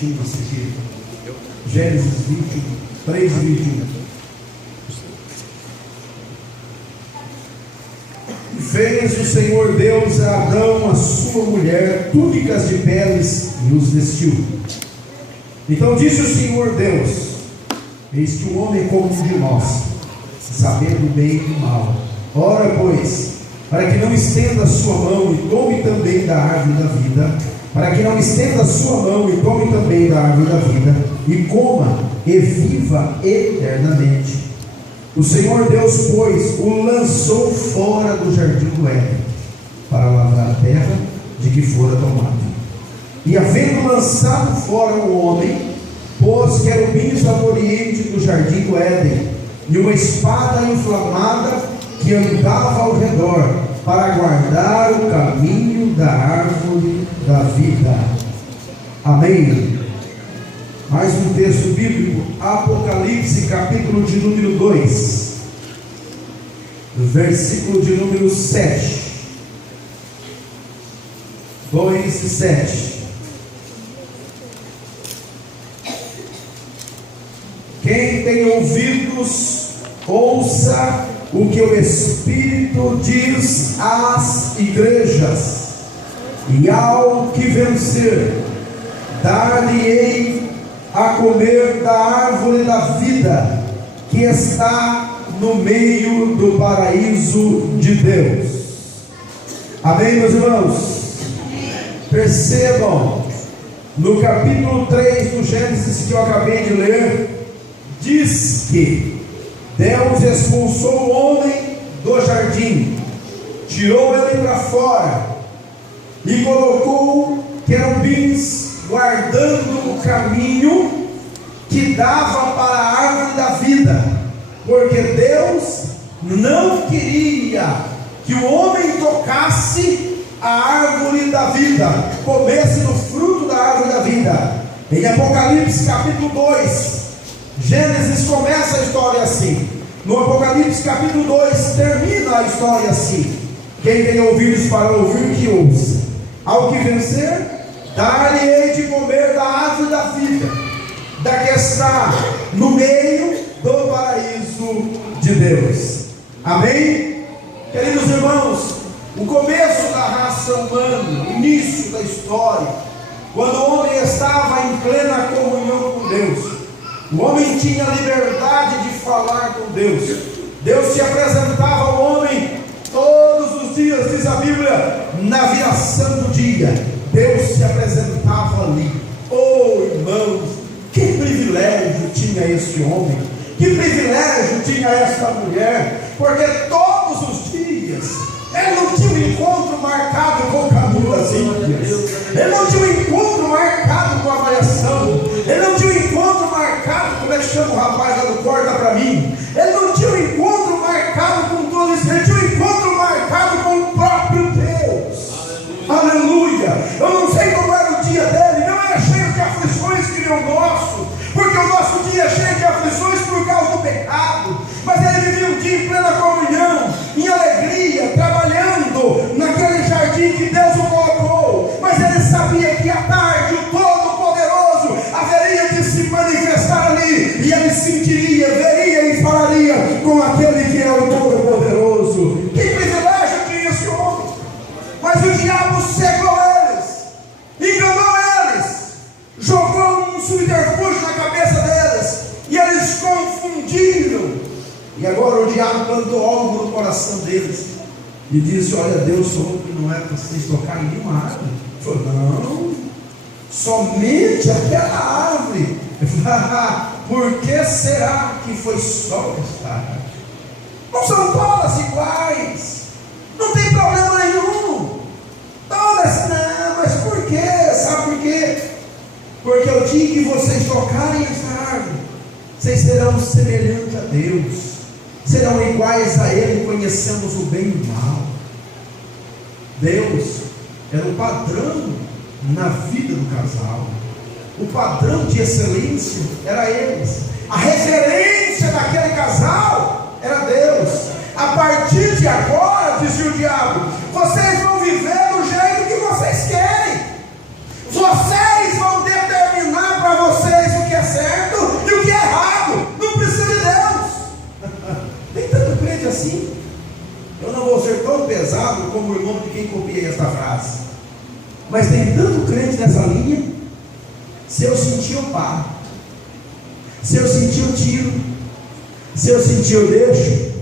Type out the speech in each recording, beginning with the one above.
21 a seguir. Gênesis 21, 3 e 21. E fez o Senhor Deus a Adão, a sua mulher, túnicas de peles, e os vestiu. Então disse o Senhor Deus: eis que o homem é como um de nós, sabendo o bem e o mal. Ora, pois, para que não estenda a sua mão e tome também da árvore da vida, para que não estenda a sua mão e tome também da árvore da vida, e coma e viva eternamente. O Senhor Deus, pois, o lançou fora do jardim do Éden, para lavrar a terra de que fora tomado. E havendo lançado fora o homem, pôs querubins ao oriente do jardim do Éden, e uma espada inflamada que andava ao redor, para guardar o caminho da árvore da vida. Amém. Mais um texto bíblico, Apocalipse, capítulo de número 2, versículo de número 7. 2 e 7. Quem tem ouvidos, ouça o que o Espírito diz às igrejas. E ao que vencer, dar-lhe-ei a comer da árvore da vida, que está no meio do paraíso de Deus. Amém, meus irmãos? Percebam, no capítulo 3 do Gênesis que eu acabei de ler, diz que Deus expulsou o homem do jardim, tirou ele para fora e colocou querubins guardando o caminho que dava para a árvore da vida, porque Deus não queria que o homem tocasse a árvore da vida, comesse do fruto da árvore da vida. Em Apocalipse capítulo 2, Gênesis começa a história assim, no Apocalipse capítulo 2 termina a história assim. Quem tem ouvidos para ouvir, que ouça. Ao que vencer, dar-lhe-ei de comer da árvore da vida, da que está no meio do paraíso de Deus. Amém? Queridos irmãos, o começo da raça humana, o início da história, quando o homem estava em plena comunhão com Deus, o homem tinha liberdade de falar com Deus. Deus se apresentava ao homem todos os dias, diz a Bíblia, na viração do dia. Deus se apresentava ali. Oh, irmãos, que privilégio tinha esse homem, que privilégio tinha essa mulher, porque todos os dias ele não tinha um encontro marcado com o caminho das Índias, ele não tinha um encontro marcado com a avaliação, ele não tinha um encontro marcado, como é que chama o rapaz lá do Corta para mim, ele não tinha um encontro marcado com todos, ele tinha um encontro marcado com o próprio Deus. Aleluia. Eu não sei como era o dia dele, não era cheio de aflições que nem o nosso, porque o nosso dia é cheio de aflições por causa do pecado, mas ele vivia um dia em plena comunhão, em alegria, trabalhando naquele jardim que Deus o colocou. Mas ele sabia que à tarde o Todo-Poderoso haveria de se manifestar ali, e ele sentiria, veria e falaria com aquele que é o Todo-Poderoso. Que privilégio tinha esse homem! Mas o diabo cegou eles, enganou eles, jogou um subterfúgio na cabeça deles, e eles confundiram. E agora o diabo plantou algo no coração deles e disse: olha, Deus falou que não é para vocês tocarem nenhuma árvore. Ele falou: não, somente aquela árvore. Ele falou: por que será que foi só esta árvore? Não são todas iguais, não tem problema nenhum. Todas não, mas por quê? Sabe por quê? Porque o dia que vocês tocarem essa árvore, vocês serão semelhantes a Deus, serão iguais a Ele, conhecemos o bem e o mal. Deus era o padrão na vida do casal, o padrão de excelência era eles, a referência daquele casal era Deus. A partir de agora, dizia o diabo, vocês vão viver do jeito que vocês querem, vocês vão determinar pesado como o irmão de quem copiei esta frase. Mas tem tanto crente nessa linha. Se eu sentir, eu paro. Se eu sentir, eu tiro. Se eu sentir, eu deixo.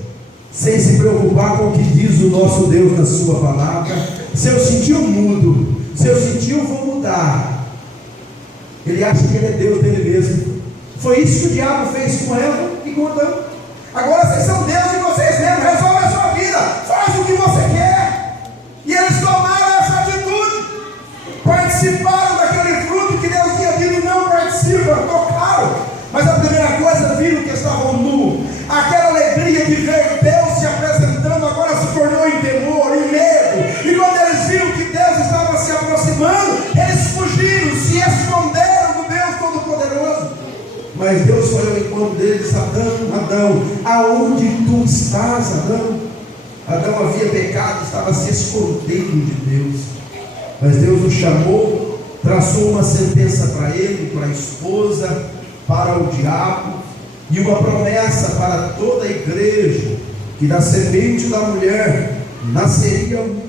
Sem se preocupar com o que diz o nosso Deus na sua palavra. Se eu sentir, eu mudo. Se eu sentir, eu vou mudar. Ele acha que ele é Deus dele mesmo. Foi isso que o diabo fez com Eva e com Adão. Agora vocês são Deus e vocês mesmos. Resolve a sua vida. Faz o que você quer. E eles tomaram essa atitude. Participaram daquele fruto que Deus tinha dito: não participa. Tocaram. Mas a primeira coisa, viram que estavam nus. Aquela alegria de ver Deus se apresentando agora se tornou em temor, em medo. E quando eles viram que Deus estava se aproximando, eles fugiram, se esconderam do Deus Todo-Poderoso. Mas Deus foi ao encontro deles: Adão, Adão, aonde tu estás, Adão? Adão havia pecado, estava se escondendo de Deus. Mas Deus o chamou, traçou uma sentença para ele, para a esposa, para o diabo, e uma promessa para toda a igreja: que da semente da mulher nasceria um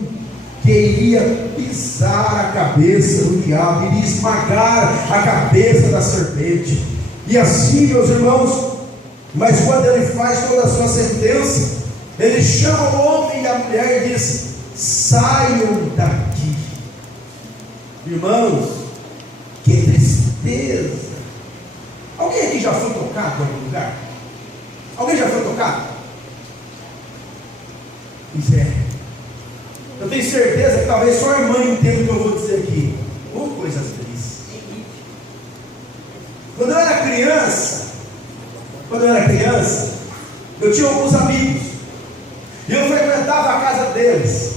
que iria pisar a cabeça do diabo, iria esmagar a cabeça da serpente. E assim, meus irmãos, mas quando ele faz toda a sua sentença, ele chama o homem e a mulher e diz: saiam daqui. Irmãos, que tristeza. Alguém aqui já foi tocado em algum lugar? Alguém já foi tocado? Isso é. Eu tenho certeza que talvez só a irmã entenda o que eu vou dizer aqui. Oh, coisas tristes. Quando eu era criança, eu tinha alguns amigos. E eu frequentava a casa deles.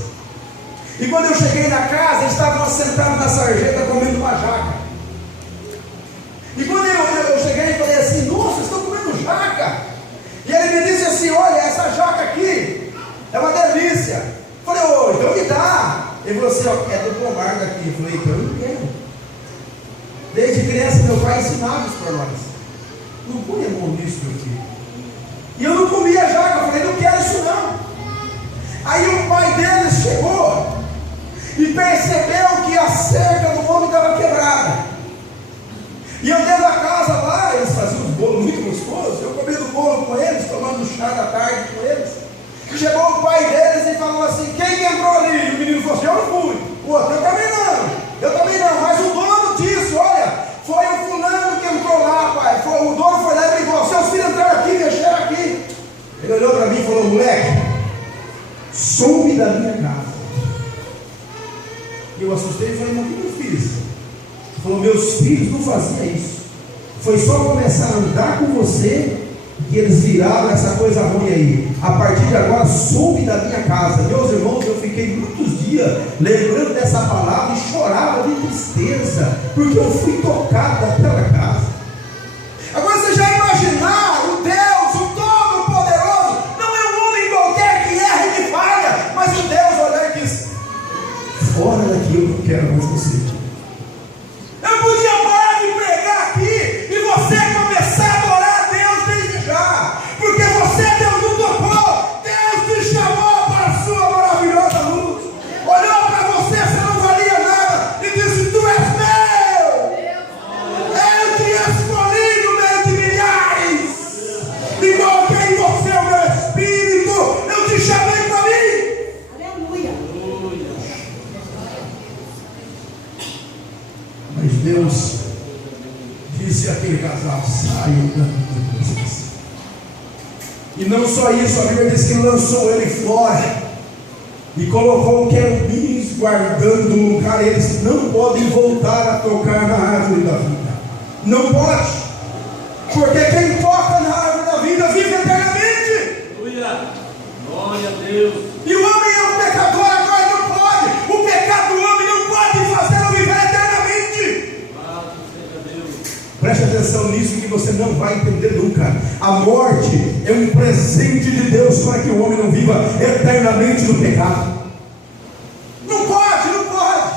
E quando eu cheguei na casa, eles estavam sentados na sarjeta comendo uma jaca. E quando eu cheguei e falei assim: nossa, vocês estão comendo jaca? E ele me disse assim: olha, essa jaca aqui é uma delícia. Eu falei: ô, então me dá. Ele falou assim: ó, é do pomar daqui. Eu falei: então eu não quero. Desde criança meu pai ensinava isso para nós: não põe a mão nisso, meu filho. E eu não comia jaca. Eu falei: não quero isso não. Aí o pai deles chegou e percebeu que a cerca do homem estava quebrada. E eu dentro da casa lá, eles faziam uns bolos muito gostosos. Eu comia do bolo com eles, tomando chá da tarde com eles. E chegou o pai deles e falou assim: quem entrou ali? E o menino falou assim: eu não fui. O outro: eu também não. Mas o dono disse: olha, foi o fulano que entrou lá, pai. O dono foi lá e me falou: seus filhos entraram aqui, mexeram aqui. Ele olhou para mim e falou: moleque, some da minha casa. E eu assustei e falei: mas o que eu fiz? Ele falou: meus filhos não faziam isso. Foi só começar a andar com você que eles viraram essa coisa ruim aí. A partir de agora, some da minha casa. Meus irmãos, eu fiquei muitos dias lembrando dessa palavra e chorava de tristeza, porque eu fui tocado daquela casa. Agora você já imaginar o Deus, o Todo-Poderoso, não é um homem qualquer que erra e que falha, mas o Deus olhar e diz: fora daqui, eu não quero mais você. Eu podia parar de pregar aqui e você começar a adorar a Deus desde já, porque você, Deus, não tocou. Deus te chamou para a sua maravilhosa luz, olhou para você, você não valia nada, e disse: tu és meu. Eu te escolhi no meio de milhares e coloquei em você o meu Espírito. Eu te chamei para mim. Aleluia. Mas Deus disse àquele casal: saiam da minha presença. E não só isso, a Bíblia diz que lançou ele fora e colocou querubins guardando o lugar. Eles não podem voltar a tocar na árvore da vida. Não pode, porque quem toca na árvore da vida vive eternamente. Aleluia, glória a Deus. E o homem é um pecador, agora não pode. O pecado do homem não pode fazê-lo viver eternamente. Preste atenção nisso, que você não vai entender nunca. A morte é um presente de Deus para que o homem não viva eternamente no pecado. Não pode, não pode.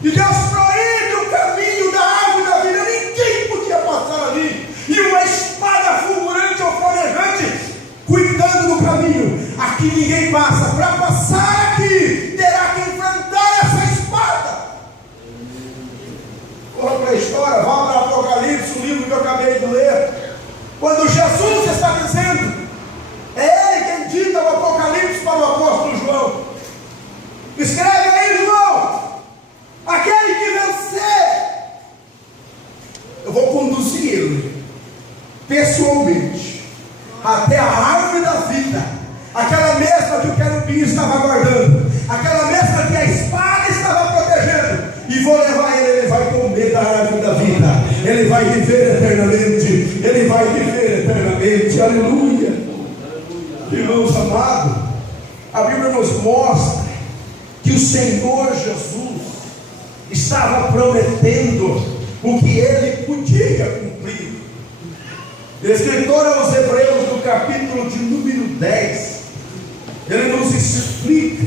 E Deus proíbe o caminho da árvore da vida. Ninguém podia passar ali. E uma espada fulgurante ou flamejante cuidando do caminho. A Aqui ninguém passa. Para passar aqui, terá que enfrentar essa espada. Corra para a história, vá para Apocalipse, o livro que eu acabei de ler. Quando Jesus está dizendo, é Ele quem dita o Apocalipse para o apóstolo João. Escreve aí, João: aquele que vencer, eu vou conduzir ele pessoalmente até a árvore da vida, aquela mesma que o querubim estava guardando, aquela mesma que a espada estava protegendo, e vou levar ele. Ele vai comer da árvore da vida, ele vai viver eternamente, ele vai viver eternamente. Aleluia. Irmãos amados, a Bíblia nos mostra que o Senhor Jesus estava prometendo o que ele podia cumprir. O escritor aos Hebreus, no capítulo de número 10, ele nos explica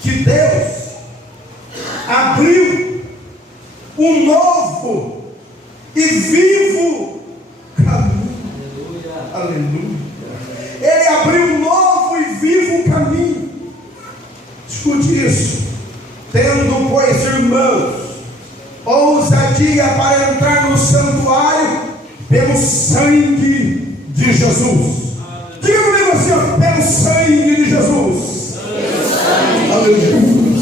que Deus abriu um novo e vivo caminho. Aleluia. Ele abriu um novo e vivo caminho. Escute isso. Tendo, pois, irmãos, ousadia para entrar no santuário pelo sangue de Jesus. Diga comigo assim, ó, pelo sangue de Jesus. Aleluia.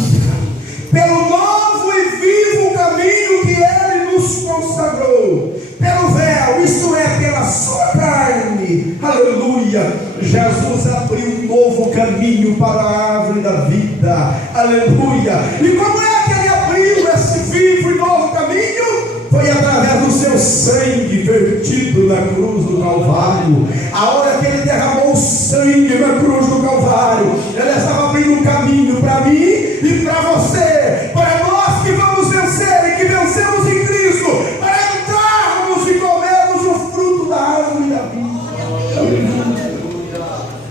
Pelo novo e vivo caminho que Ele nos consagrou, pelo véu, isto é, pela sua carne. Aleluia. Jesus abriu um novo caminho para a árvore da vida. Aleluia. E como é que Ele abriu esse vivo e novo caminho? Foi através do seu sangue vertido na cruz do Calvário. A hora que Ele derramou o sangue na cruz do Calvário, Ele estava abrindo um caminho para mim e para você, para nós que vamos vencer e que vencemos em Cristo, para entrarmos e comermos o fruto da árvore da vida.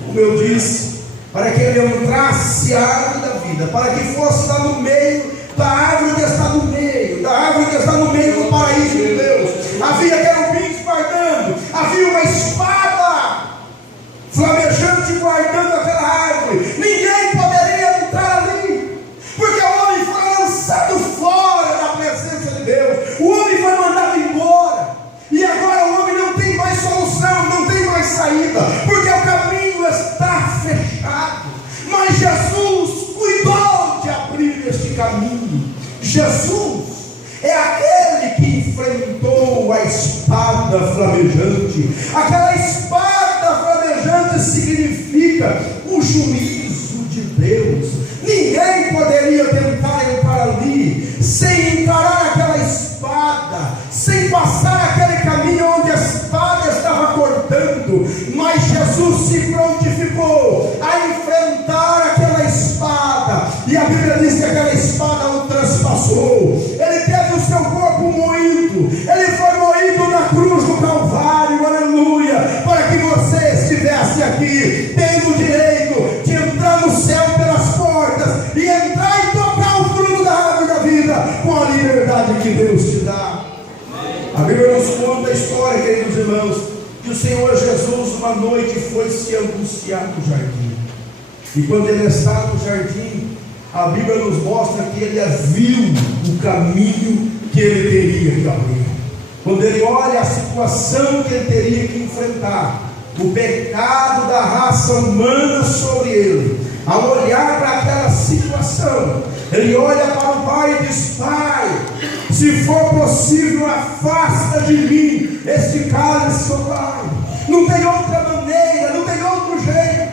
Como eu disse, para que Ele entrasse a árvore da vida, para que fosse lá no meio da árvore que está no meio, da árvore que está no meio do paraíso de Deus. Havia querubins guardando, havia uma espada flamejante guardando aquela árvore. Ninguém poderia entrar ali, porque o homem foi lançado fora da presença de Deus, o homem foi mandado embora, e agora o homem não tem mais solução, não tem mais saída, porque o caminho está fechado. Mas Jesus cuidou de abrir este caminho. Jesus é aquele que enfrentou a espada flamejante. Aquela espada flamejante significa o juízo de Deus. Ninguém poderia tentar entrar ali sem encarar aquela espada, sem passar aquele caminho onde a espada estava cortando. Mas Jesus se prontificou a enfrentar aquela espada, e a Bíblia diz que aquela espada o transpassou. Ele teve o seu corpo moído, ele foi moído na cruz do Calvário. Aleluia. Para que você estivesse aqui tendo o direito de entrar no céu pelas portas e entrar e tocar o fruto da árvore da vida com a liberdade que Deus te dá. A Bíblia nos conta a história, queridos irmãos, que o Senhor Jesus uma noite foi se angustiar no jardim. E quando Ele está no jardim, a Bíblia nos mostra que Ele viu o caminho que Ele teria que abrir. Quando Ele olha a situação que Ele teria que enfrentar, o pecado da raça humana sobre Ele, ao olhar para aquela situação, Ele olha para o Pai e diz: Pai, se for possível, afasta de mim este cálice, ó Pai. Não tem outra maneira, não tem outro jeito.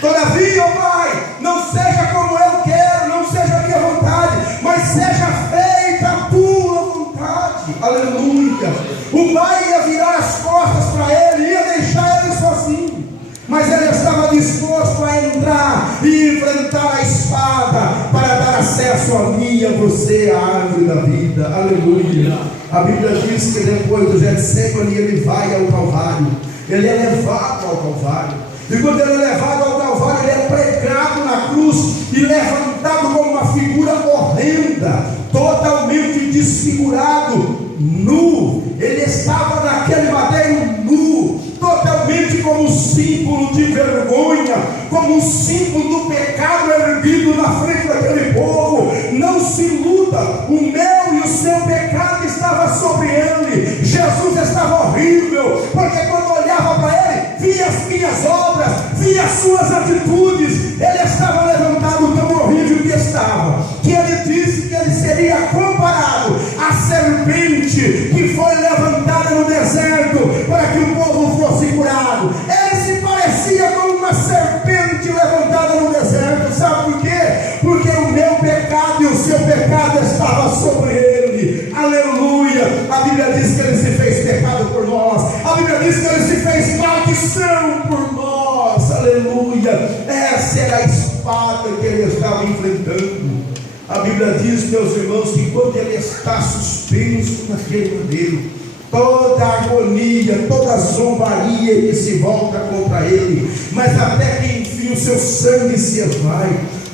Todavia, ó Pai, não seja como eu quero, não seja a minha vontade, mas seja feita a tua vontade. Aleluia. O Pai ia virar as costas para Ele, ia deixar Ele sozinho, mas Ele estava disposto a entrar e enfrentar a espada para dar acesso a mim e a você, a árvore da vida. Aleluia. A Bíblia diz que depois do Getsemane Ele vai ao Calvário, Ele é levado ao Calvário. E quando Ele é levado ao Calvário, Ele é pregado na cruz e levantado como uma figura horrenda, totalmente desfigurado, nu. Ele estava naquele madeiro nu, totalmente como símbolo de vergonha, como um símbolo do pecado erguido na frente daquele povo. Não se iluda, o meu e o seu pecado estava sobre ele. Jesus estava horrível, porque quando olhava para ele, via as minhas obras, via as suas atitudes. Ele estava levantado tão horrível que estava, que ele disse que ele seria comparado à serpente que foi levantada no deserto para que o povo fosse curado. Ele se parecia com uma serpente levantada no deserto. Sabe por quê? Porque o meu pecado e o seu pecado estava sobre ele. Aleluia. A Bíblia diz que ele se fez pecado por nós. A Bíblia diz que ele se fez maldição por nós. Aleluia. Essa era a espada que ele estava enfrentando. A Bíblia diz, meus irmãos, que quando ele está suspenso naquele madeiro, toda a agonia, toda a zombaria que se volta contra ele, mas até que enfim o seu sangue se esvai,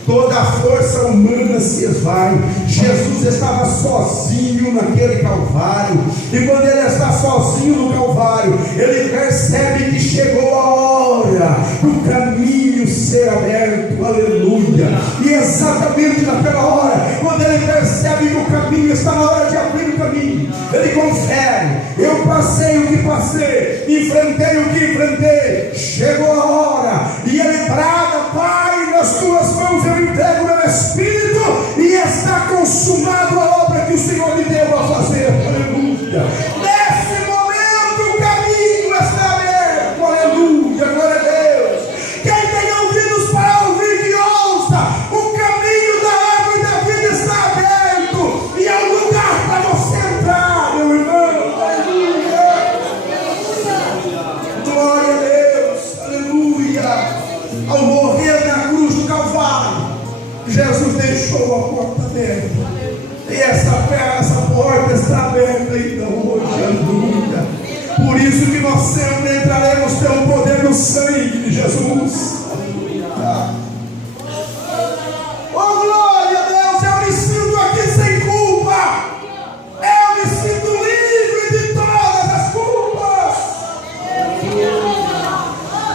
toda a força humana se esvai. Jesus estava sozinho naquele Calvário, e quando ele está sozinho no Calvário, ele percebe que chegou a hora do caminho ser aberto. Aleluia. E exatamente naquela hora, quando ele percebe que o caminho está na hora de abrir o caminho, ele confere: eu passei o que passei, enfrentei o que enfrentei, chegou a hora. E ele brada: Pai, nas tuas mãos eu entrego o meu espírito, e está consumado a obra que o Senhor me deu a fazer. Aleluia. Nesse momento o caminho está aberto. Aleluia, glória a Deus. Quem tem ouvidos para ouvir, que ouça. O caminho da água e da vida está aberto, e é um lugar para você entrar, meu irmão. Aleluia. Glória a Deus. Aleluia. Ao morrer na cruz do Calvário, Jesus deixou a porta aberta, e essa porta está aberta então hoje. Aleluia. Por isso que nós sempre entraremos pelo poder do sangue de Jesus. Oh, glória a Deus. Eu me sinto aqui sem culpa, eu me sinto livre de todas as culpas.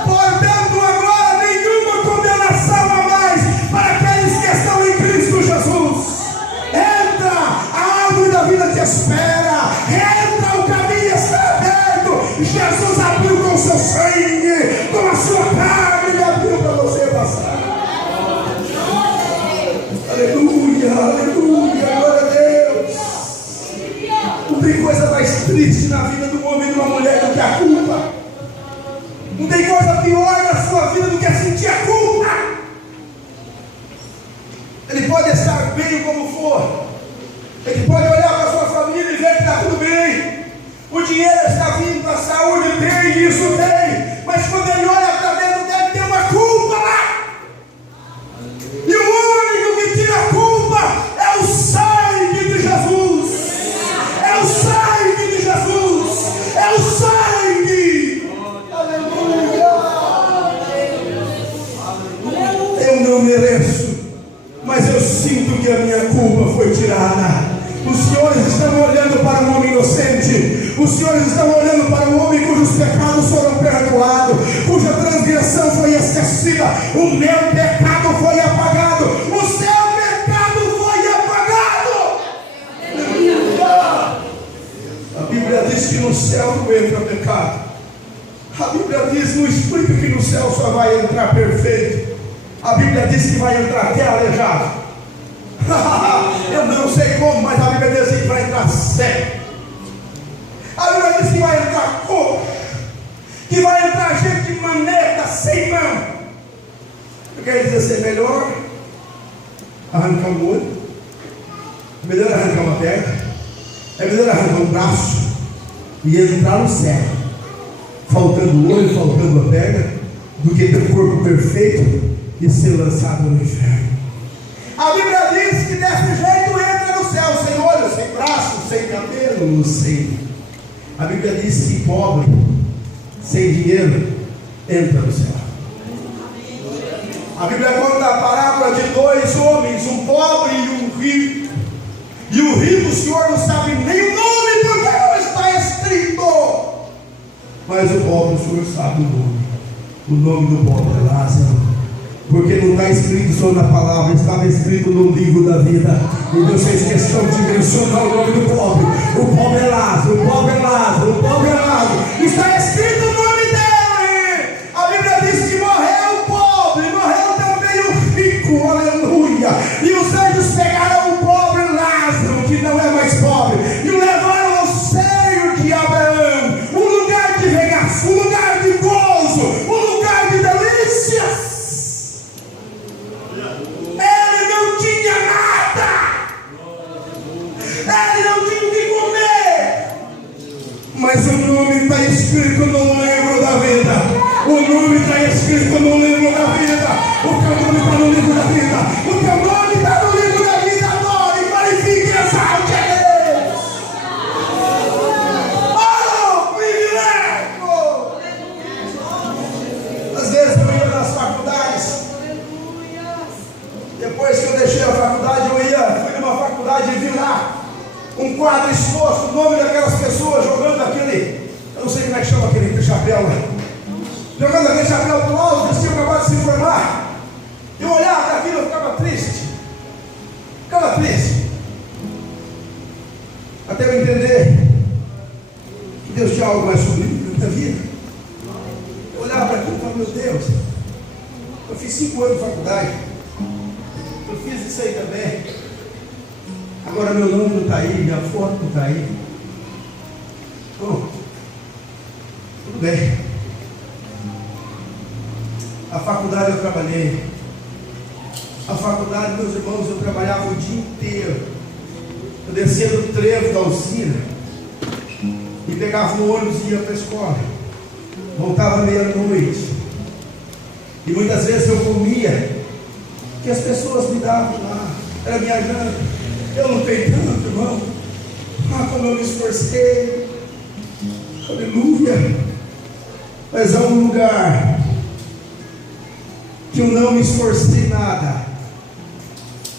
Portanto, agora nenhuma condenação a mais para aqueles que estão em Cristo Jesus. Entra, a árvore da vida te espera. Entra, o caminho está aberto. Jesus abriu com o seu sangue, com a sua carne, ele abriu para você passar. Aleluia, aleluia, glória a Deus. Não tem coisa mais triste na vida do homem e de uma mulher do que a culpa. Não tem coisa pior na sua vida do que sentir a culpa. Ele pode estar bem como for, ele pode olhar para a sua família e ver que está tudo bem, o dinheiro está vindo, a saúde tem, isso tem, mas quando ele olha para dentro dele, tem uma culpa lá. E o único que tira a culpa é o sangue de Jesus. É o sangue de Jesus. É o sangue. Aleluia. Eu não mereço, mas eu sinto que a minha culpa foi tirada. Os senhores estão olhando para um homem inocente. Os senhores estão olhando para um homem cujos pecados foram perdoados, cuja transgressão foi esquecida. O meu pecado foi apagado. O seu pecado foi apagado. A Bíblia diz que no céu não entra pecado. A Bíblia diz, não explica que no céu só vai entrar perfeito. A Bíblia diz que vai entrar até aleijado. Eu não sei como, mas a Bíblia diz que vai entrar cego. A Bíblia diz que vai entrar coxo, que vai entrar gente de maneta, sem mão. Quer dizer assim, é melhor arrancar um olho, é melhor arrancar uma perna, é melhor arrancar um braço e entrar no céu, faltando o olho, faltando a perna, do que ter um corpo perfeito e ser lançado no inferno. A Bíblia diz que desse jeito entra no céu, sem olho, sem braço, sem cabelo, sem. A Bíblia diz que pobre, sem dinheiro, entra no céu. A Bíblia conta a parábola de dois homens, um pobre e um rico. E o rico, o senhor não sabe nem o nome, porque não está escrito. Mas o pobre, o Senhor sabe o nome do pobre é Lázaro. Porque não está escrito só na palavra, estava escrito no livro da vida. E Deus fez questão de mencionar o nome do pobre. O pobre é Lázaro, o pobre é Lázaro, o pobre é Lázaro. Está escrito o nome dele. A Bíblia diz que morreu o pobre, morreu também o rico, aleluia. E os anjos pegaram o pobre Lázaro, que não é mais pobre, e o levaram ao seio de Abraão, um lugar de regaço, um lugar de gozo, um lugar de delícias. Ele não tinha o que comer, mas o nome está escrito no livro da vida. O nome está escrito no livro da vida. O teu nome está no livro da vida. O teu nome está no livro da vida. Adore, glorifique e exalte a Deus. Oh, privilégio! Às vezes eu ia nas faculdades. Depois que eu deixei a faculdade, fui numa faculdade e vi lá um quadro exposto, o nome daquelas pessoas jogando aquele, eu não sei como é que chama aquele chapéu lá, jogando aquele chapéu pro alto, eles tinham acabado de se formar. Eu olhava para aquilo, eu ficava triste, até eu entender que Deus tinha algo mais sublime na minha vida. Eu olhava para aquilo e falava, meu Deus, eu fiz 5 anos de faculdade, eu fiz isso aí também. Agora meu nome não está aí, minha foto não está aí. Bom, tudo bem. A faculdade eu trabalhei. A faculdade, meus irmãos, eu trabalhava o dia inteiro. Eu descia do trevo da usina e pegava no ônibus e ia para a escola. Voltava meia-noite. E muitas vezes eu comia que as pessoas me davam lá. Era minha janta. Eu não tenho tanto, irmão. Como eu me esforcei. Aleluia. Mas há um lugar que eu não me esforcei nada.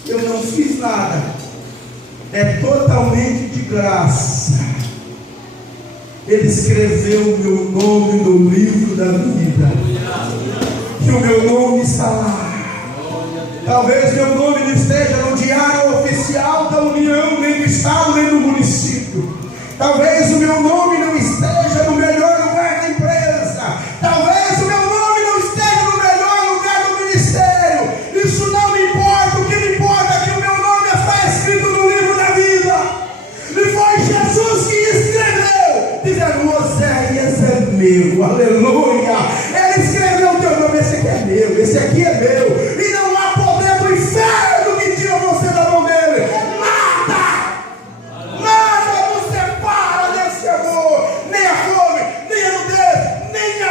Eu não fiz nada. É totalmente de graça. Ele escreveu o meu nome no livro da vida. E o meu nome está lá. Talvez meu nome não esteja no diário oficial da União, nem do Estado, nem do município. Talvez o meu nome não esteja no melhor lugar da empresa. Talvez o meu nome não esteja no melhor lugar do ministério. Isso não me importa. O que me importa é que o meu nome está escrito no livro da vida. E foi Jesus que escreveu, dizendo: Oséias é meu, aleluia. Ele escreveu o teu nome, esse aqui é meu, esse aqui é meu. E não há poder do inferno que tira você da mão dele. Nada nos separa desse amor. Nem a fome, nem a nudez, nem a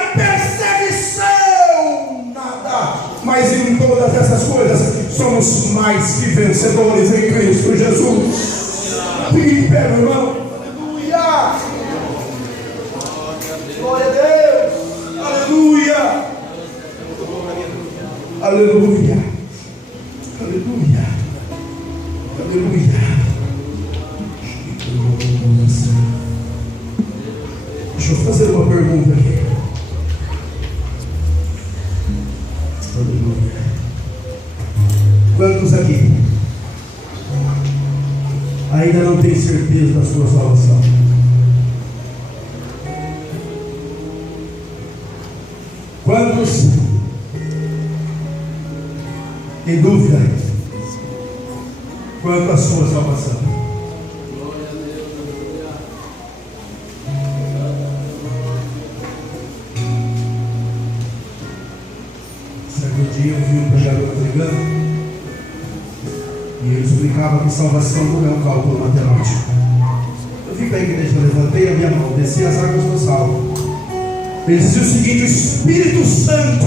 perseguição. Nada. Mas em todas essas coisas somos mais que vencedores em Cristo Jesus. Fique de pé, meu irmão. Aleluia. Glória a Deus. Aleluia. Aleluia. Aleluia. Aleluia. Deixa eu fazer uma pergunta aqui. Aleluia. Quantos aqui ainda não tem certeza da sua salvação? Quantos em dúvida quanto à sua salvação? Certo dia eu vi um pregador pregando e ele explicava que salvação não é um cálculo matemático. Eu vim para a igreja, levantei a minha mão, desci as águas do salvo. Ele dizia o seguinte: o Espírito Santo,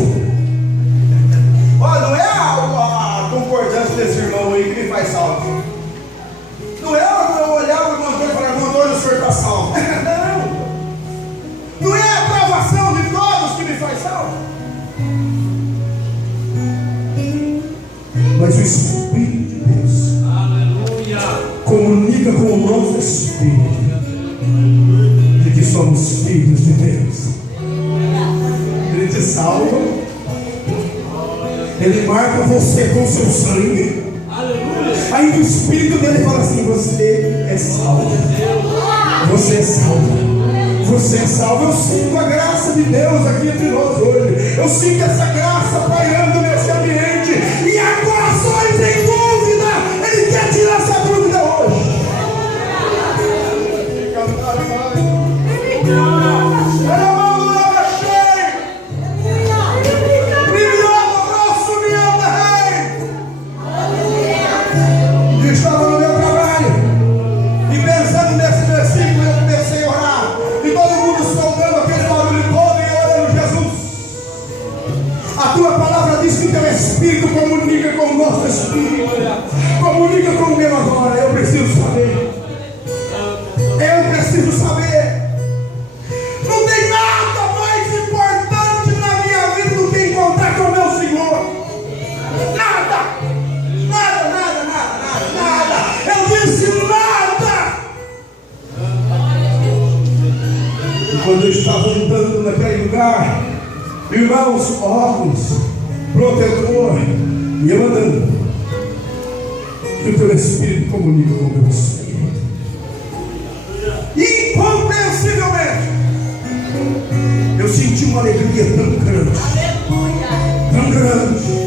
não é a concordância desse irmão aí que me faz salvo. Não é eu olhar para o Antônio e falar: Antônio, o senhor está salvo. Não é a aprovação de todos que me faz salvo, mas o Espírito de Deus, aleluia, comunica com o nosso Espírito de que somos filhos de Deus. te salva. Ele marca você com seu sangue. Aí o Espírito dele fala assim: você é salvo. Você é salvo. Você é salvo. Eu sinto a graça de Deus aqui entre nós hoje. Eu sinto essa graça pairando nesse ambiente. E há corações em dúvida. Ele quer tirar essa dúvida hoje. Estava no meu trabalho e pensando nesse versículo, eu comecei a orar. E todo mundo soltando aquele barulho todo e orando: Jesus, a tua palavra diz que o teu Espírito comunica com o nosso Espírito, comunica com o meu agora. Eu preciso saber. Eu preciso saber. Não tem nada mais importante na minha vida do que encontrar com o meu Senhor. Nada. Eu disse nada. E quando eu estava andando naquele lugar, irmãos, óculos, protetor, e eu andando, e o teu Espírito comunica com o meu Espírito. Incompreensivelmente, eu senti uma alegria tão grande, tão grande,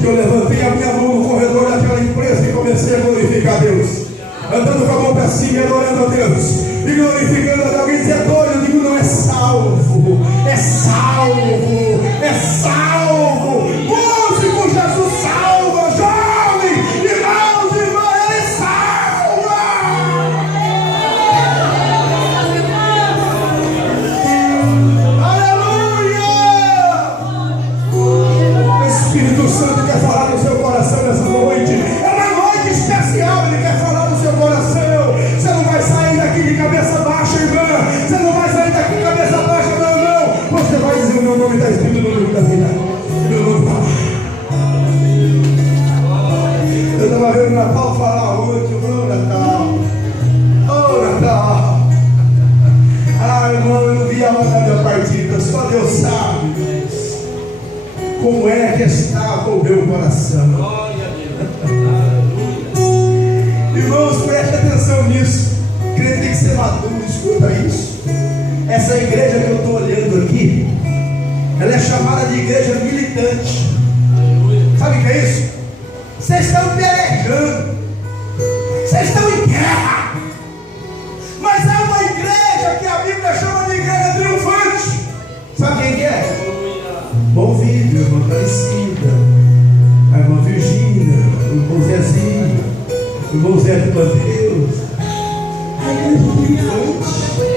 que eu levantei a minha mão no corredor daquela empresa e comecei a glorificar a Deus, andando com a mão para cima e adorando a Deus, e glorificando a Deus. Alguém dizia: doido? Eu digo: não, é salvo, é salvo, é salvo. Músico, Jesus salva. Jovem, irmãos, irmãs, Ele salva. Aleluia. O Espírito Santo quer falar no seu coração nessa noite. É uma noite especial. Ele quer falar no seu coração. Você não vai sair daqui de cabeça baixa, irmã. Você não vai sair daqui de cabeça baixa, não. Você vai dizer: o meu nome está escrito no livro da vida. Meu nome está lá. Eu estava vendo o Natal falar hoje. Oh, Natal. Oh, Natal. Ah, irmão, eu não vi a hora da minha partida. Só Deus sabe como é que estava o meu coração. Irmãos, preste atenção nisso. Crente tem que ser maduro, escuta isso. Essa igreja que eu estou olhando aqui, ela é chamada de igreja militante. Sabe o que é isso? Vocês estão pelejando, vocês estão em guerra. Mas é uma igreja que a Bíblia chama de igreja triunfante. Sabe quem que é? Bom vídeo, irmã Aparecida, a irmã Virgínia, o irmão Zezinho, o irmão Zé de Mateus. A igreja triunfante.